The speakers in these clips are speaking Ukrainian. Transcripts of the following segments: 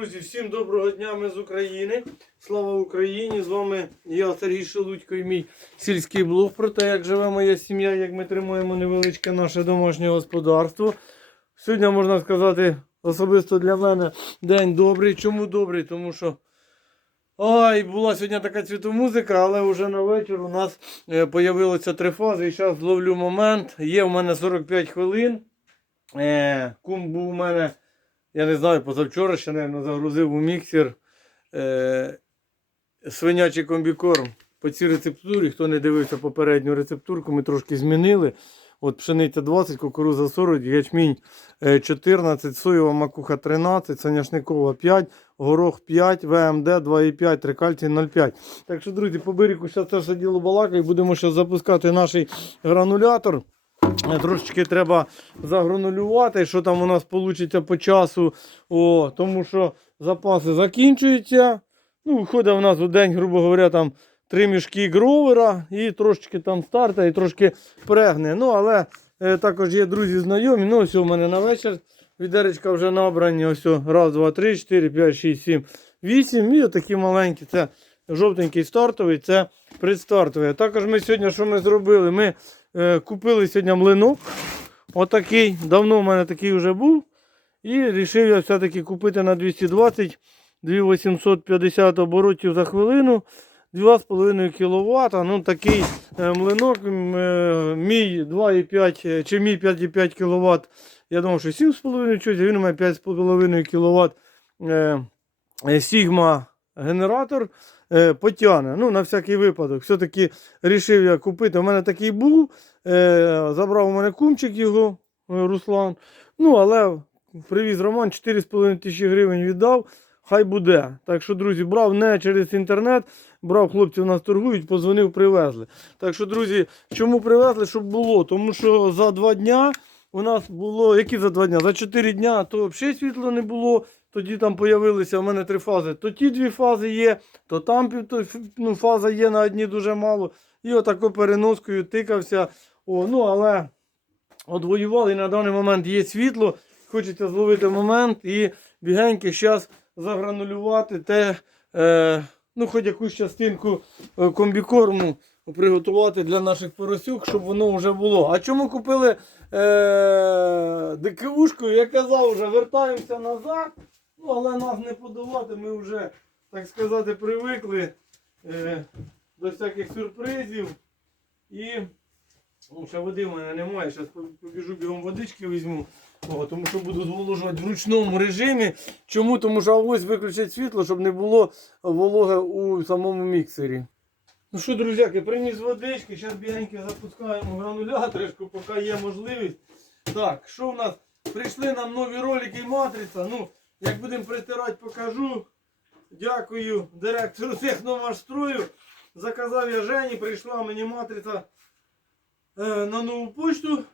друзі, всім доброго дня, ми з України. Слава Україні! З вами я, Сергій Шелудько і мій сільський блог про те, як живе моя сім'я, як ми тримаємо невеличке наше домашнє господарство. Сьогодні можна сказати, особисто для мене день добрий. Чому добрий? Тому що Ай, була сьогодні така цвітомузика, але вже на вечір у нас е, появилося три фази. І зараз зловлю момент. Є в мене 45 хвилин. Е, кум був у мене, я не знаю, позавчора ще, мабуть, загрузив у міксер е, свинячий комбікорм. По цій рецептурі, хто не дивився попередню рецептурку, ми трошки змінили. От пшениця 20, кукуруза 40, ячмінь е, 14, соєва макуха 13, соняшникова 5, горох 5, ВМД 2,5, трикальцій 0,5. Так що, друзі, по берегу зараз це все діло балакає. Будемо зараз запускати наш гранулятор. Е, Трошечки треба загранулювати, що там у нас вийде по часу. О, тому що запаси закінчуються. Ну, виходить у нас у день, грубо говоря, там три мішки гровера і трошечки там старта, і трошки прегне. Ну, але е, також є друзі знайомі. Ну, ось у мене на вечір. Відеречка вже набрані. Ось раз, два, три, чотири, п'ять, шість, сім, вісім. І отакі маленькі. Це жовтенький стартовий, це предстартовий. Також ми сьогодні, що ми зробили? Ми купили сьогодні млинок. Отакий. Давно в мене такий вже був. І вирішив я все-таки купити на 220 2850 оборотів за хвилину. 2,5 кВт. Ну, такий е, млинок, е, мій 2,5 е, чи мій 5,5 кВт. Я думав, що 7,5 щось, а він у мене 5,5 кВт е, е, Sigma генератор е, потягне. Ну, на всякий випадок. Все-таки вирішив я купити. У мене такий був. Е, забрав у мене кумчик його, е, Руслан. Ну, але привіз Роман 4,5 тисячі гривень віддав. Хай буде. Так що, друзі, брав не через інтернет, брав хлопці у нас торгують, позвонив, привезли. Так що, друзі, чому привезли, щоб було? Тому що за два дня у нас було, які за два дня? За чотири дня то взагалі світла не було. Тоді там з'явилися у мене три фази. То ті дві фази є, то там ну, фаза є на одній дуже мало. І отако переноскою тикався. О, ну, але от воювали і на даний момент є світло. Хочеться зловити момент і бігеньки зараз загранулювати те, е, ну, хоч якусь частинку е, комбікорму приготувати для наших поросюк, щоб воно вже було. А чому купили е, ДКУшку? Я казав, вже вертаємося назад. Ну, але нас не подолати, ми вже, так сказати, привикли е, до всяких сюрпризів. І ну, ще води в мене немає. Зараз побіжу бігом водички візьму. О, тому що буду зволожувати в ручному режимі. Чому? Тому що ось виключать світло, щоб не було вологи у самому міксері. Ну що, друзяки, приніс водички, зараз бігенько запускаємо грануляторишку, поки є можливість. Так, що в нас? Прийшли нам нові ролики і матриця. Ну, як будемо притирати, покажу. Дякую директору техномашстрою. Заказав я Жені, прийшла мені матриця е, на нову почту.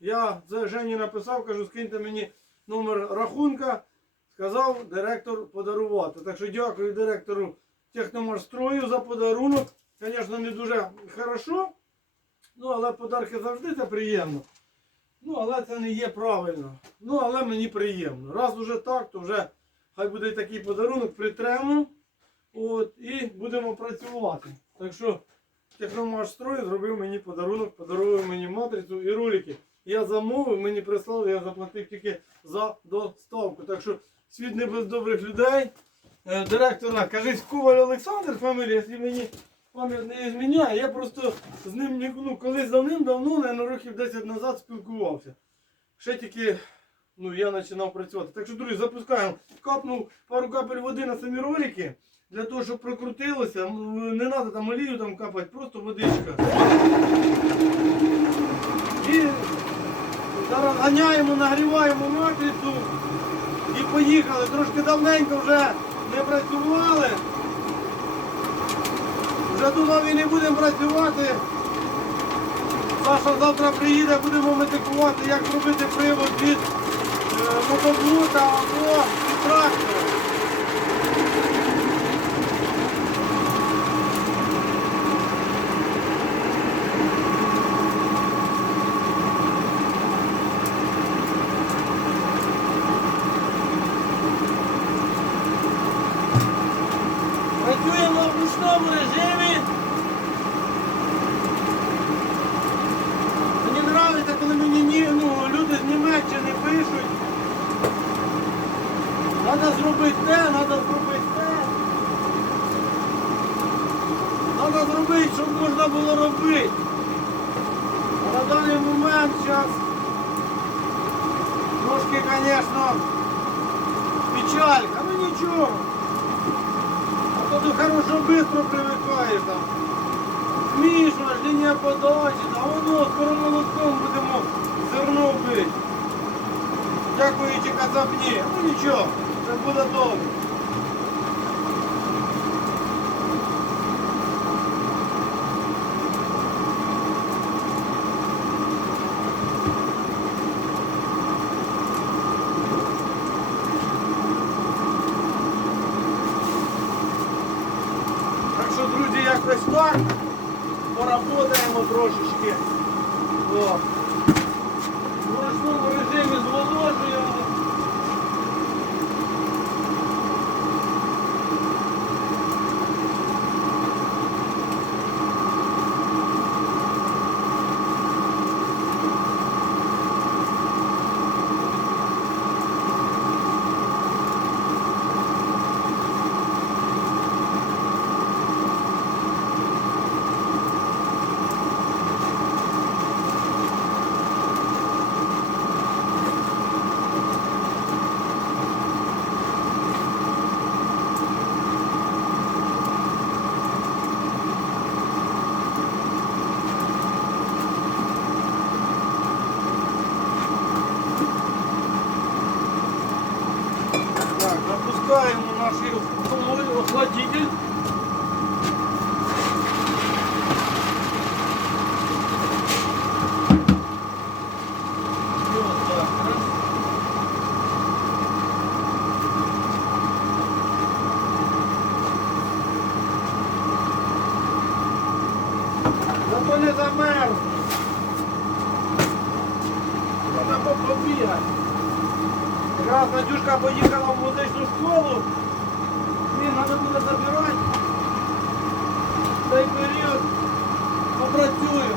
Я за Жені написав, кажу, скиньте мені номер рахунка. Сказав директор подарувати. Так що дякую директору техномашстрою за подарунок. Звісно, не дуже хорошо. Ну, але подарки завжди це приємно. Ну, але це не є правильно. Ну, але мені приємно. Раз уже так, то вже хай буде такий подарунок, притремо. От, і будемо працювати. Так що Техномашстрой зробив мені подарунок, подарував мені матрицю і ролики. Я замовив, мені прислали, я заплатив тільки за доставку. Так що світ не без добрих людей. Е, Директора, кажись, Коваль Олександр фамілія, якщо мені пам'ять не зміняє, я просто з ним ну, колись давним-давно, наверное, років 10 назад спілкувався. Ще тільки ну, я починав працювати. Так що, друзі, запускаємо. Капнув пару капель води на самі ролики. Для того, щоб прокрутилося, не треба там олію там капати, просто водичка. І зараз Ганяємо, нагріваємо матрицю і поїхали. Трошки давненько вже не працювали. Вже думав і не будемо працювати. Саша завтра приїде, будемо метикувати, як робити привод від мотоблота або від трактора. Працюємо в ручному режимі. Мені подобається, коли мені ні- ну, люди з Німеччини пишуть. Треба зробити те, треба зробити те. Треба зробити, щоб можна було робити. А на даний момент зараз трошки, звісно, печалька, ну нічого. А то до хорошого швидко привикаєш там. Змішуєш, лінія подачі, а воно скоро молотком будемо зерно бити. Дякуючи. Ну нічого, це буде добре. Так що, друзі, якось так. Поработаємо трошечки. О. В ручному режимі зволожуємо. Так, запускаємо наш охладитель. І отак, раз. Зато не замерз. Треба побігати. Якраз Надюшка поїхала в музичну школу. Блін, треба буде забирати. В цей період попрацюю.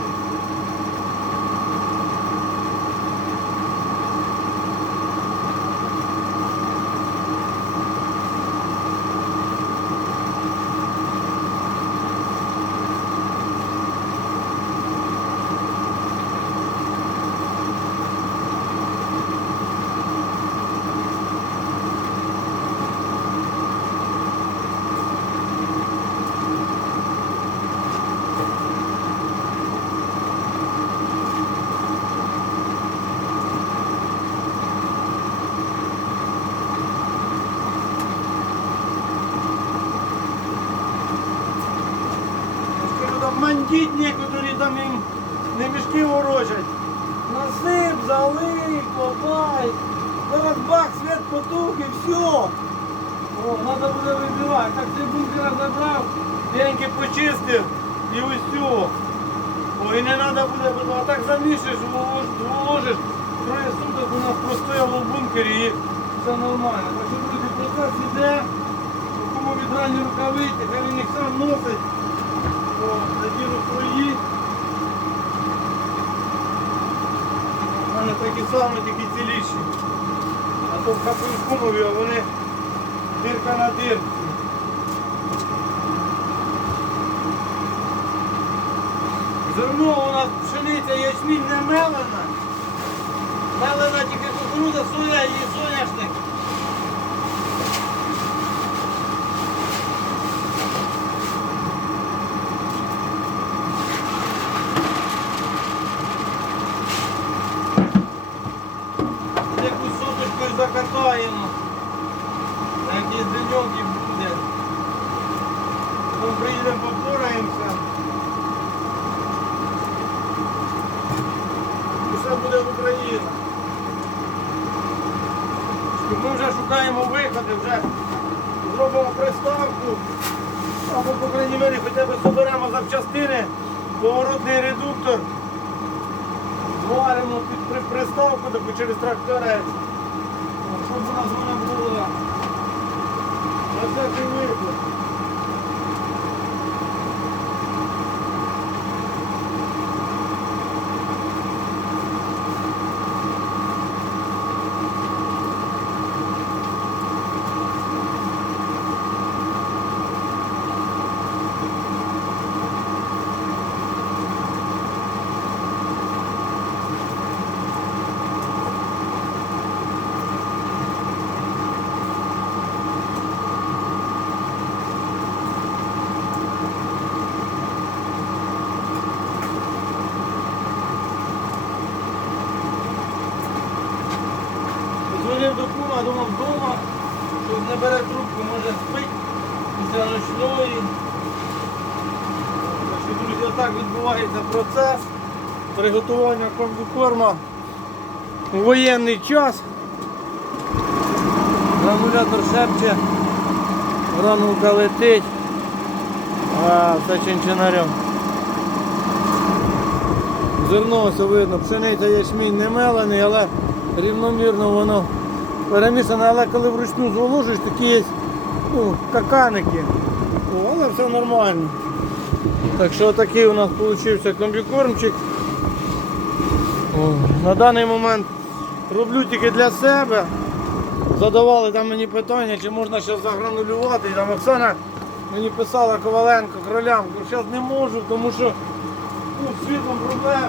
Мандіть некоторі там їм не мішки ворочать. Насип, залий, копай. Зараз бак, світ потух і все. О, треба буде вибивати. Так цей бункер забрав, деньги почистив і все. О, і не треба буде, а так замішаєш, вложиш. Троє суток у нас простояло в бункері і все нормально. Так що, друзі, процес іде. Кому відральні рукавиці, хай він їх сам носить. О, надіну свої. У мене такі самі, такі ціліші. А то в капелькумові, а вони дирка на дирку. Зерно у нас пшениця, ячмінь не мелена. Мелена тільки кукурудза, соя і соняшник. Закатаємо. На якісь деньки буде. Ми приїдемо попораємося. І все буде Україна. Ми вже шукаємо виходи, вже зробимо приставку. Або, по крайній мірі, хоча б соберемо запчастини, поворотний редуктор, зваримо під приставку через тракторець. О, Щоб у нас вона була. На всякий випадок. Дзвонив до кума, думав вдома, що не бере трубку, може спить після ночної. Друзі, отак відбувається процес приготування комбікорма у воєнний час. Гранулятор шепче, гранулка летить, а все чинчинарем. Зерно ось видно, пшениця ячмінь не мелений, але рівномірно воно перемішане, але коли вручну зволожуєш, такі є ну, каканики. О, але все нормально. Так що такий у нас вийшов комбікормчик. О, на даний момент роблю тільки для себе. Задавали там мені питання, чи можна ще загранулювати. Там Оксана мені писала Коваленко, кролям, зараз не можу, тому що ну, з світлом проблеми.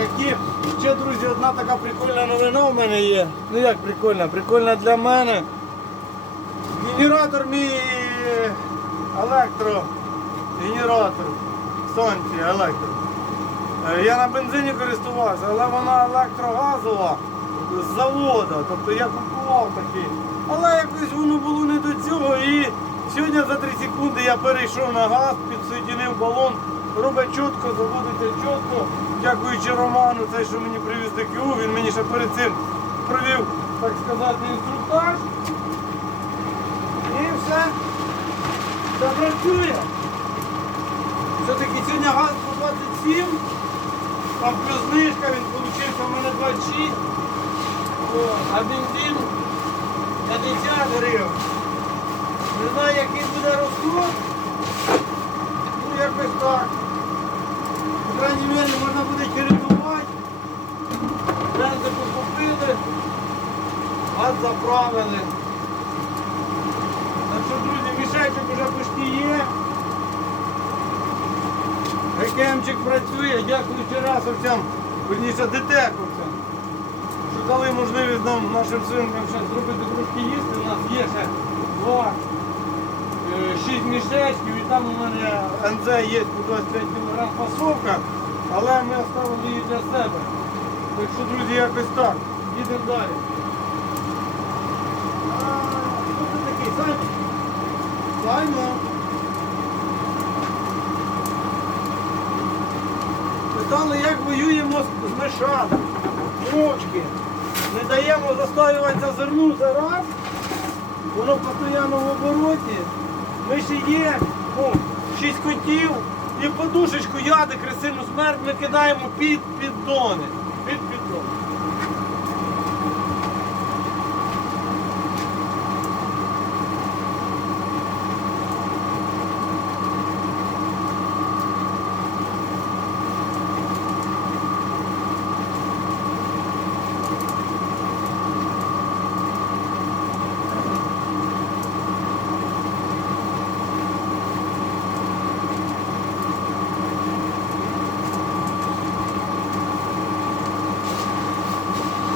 Трохи. Ще, друзі, одна така прикольна новина у мене є. Ну як прикольна? Прикольна для мене. Генератор мій електрогенератор. Сонці електро. Е, Я на бензині користувався, але вона електрогазова з заводу. Тобто я купував такий. Але якось воно було не до цього. І сьогодні за 3 секунди я перейшов на газ, підсоєдинив балон. Робить чітко, заводиться чітко. Дякуючи Роману, цей, що мені привіз ДКУ, він мені ще перед цим провів, так сказати, інструктаж. І все. Все працює. Все-таки сьогодні газ по 27. Там плюс знижка, він получився у мене 26. А бензин 50 гривень. Не знаю, який буде розход. Якось так. По крайній мірі можна буде чередувати. Бензику купили, газ заправили. Так що, друзі, мішечок вже почти є. Гекемчик працює, дякуючи расовцям, верніше детековцям. що дали можливість нам нашим свинкам ще зробити трошки їсти. У нас є ще два, е, шість мішечків і там у мене НЗ є по 25 кг фасовка, але ми оставили її для себе. Так що, друзі, якось так. Їдемо далі. А, ти такий? Саймон? Саймон. Питали, як воюємо з- мишами. Мовчки. Не даємо застоюватися зерну за раз. Воно постійно в обороті. Миші є, ну, шість котів і подушечку яди, красивну смерть ми кидаємо під піддони. Під піддони.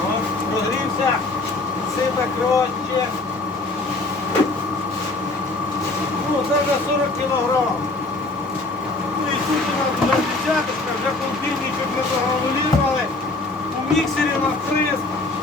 Ось, прогрівся, сипе коротше. Ну, це вже 40 кілограм. Ну і тут у нас вже десяточка, вже полтинничок ми загравулювали. У міксері у нас О,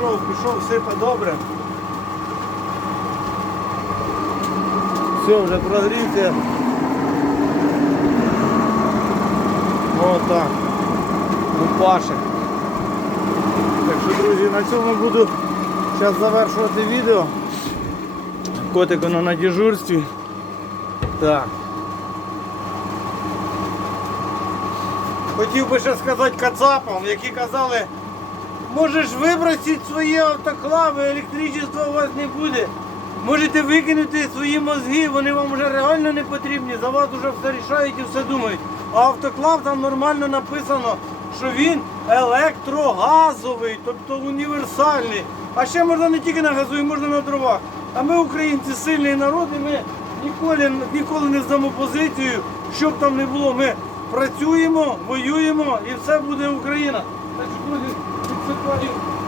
пішов, пішов, сипе добре. Все, вже прогрівся. Отак. Лупашек. Так що, друзі, на цьому буду зараз завершувати відео. Котик воно на дежурстві. Так. Хотів би ще сказати кацапам, які казали, можеш вибросити свої автоклави, електричества у вас не буде. Можете викинути свої мозги, вони вам вже реально не потрібні, за вас вже все рішають і все думають. А автоклав там нормально написано, що він електрогазовий, тобто універсальний. А ще можна не тільки на газу, і можна на дровах. А ми, українці, сильний народ, і ми ніколи, ніколи не здамо позицію, що б там не було. Ми працюємо, воюємо і все буде Україна. Так що, друзі, підсипаю. Так що,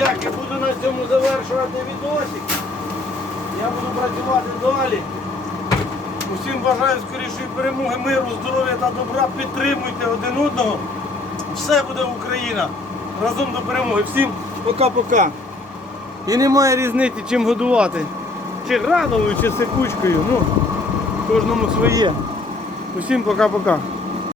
друзяки, буду на цьому завершувати відосик. Я буду працювати далі. Усім бажаю скорішої перемоги, миру, здоров'я та добра. Підтримуйте один одного. Все буде Україна. Разом до перемоги. Всім пока-пока. І немає різниці, чим годувати. Чи гранулою, чи сипучкою. Ну, кожному своє. Усім пока-пока.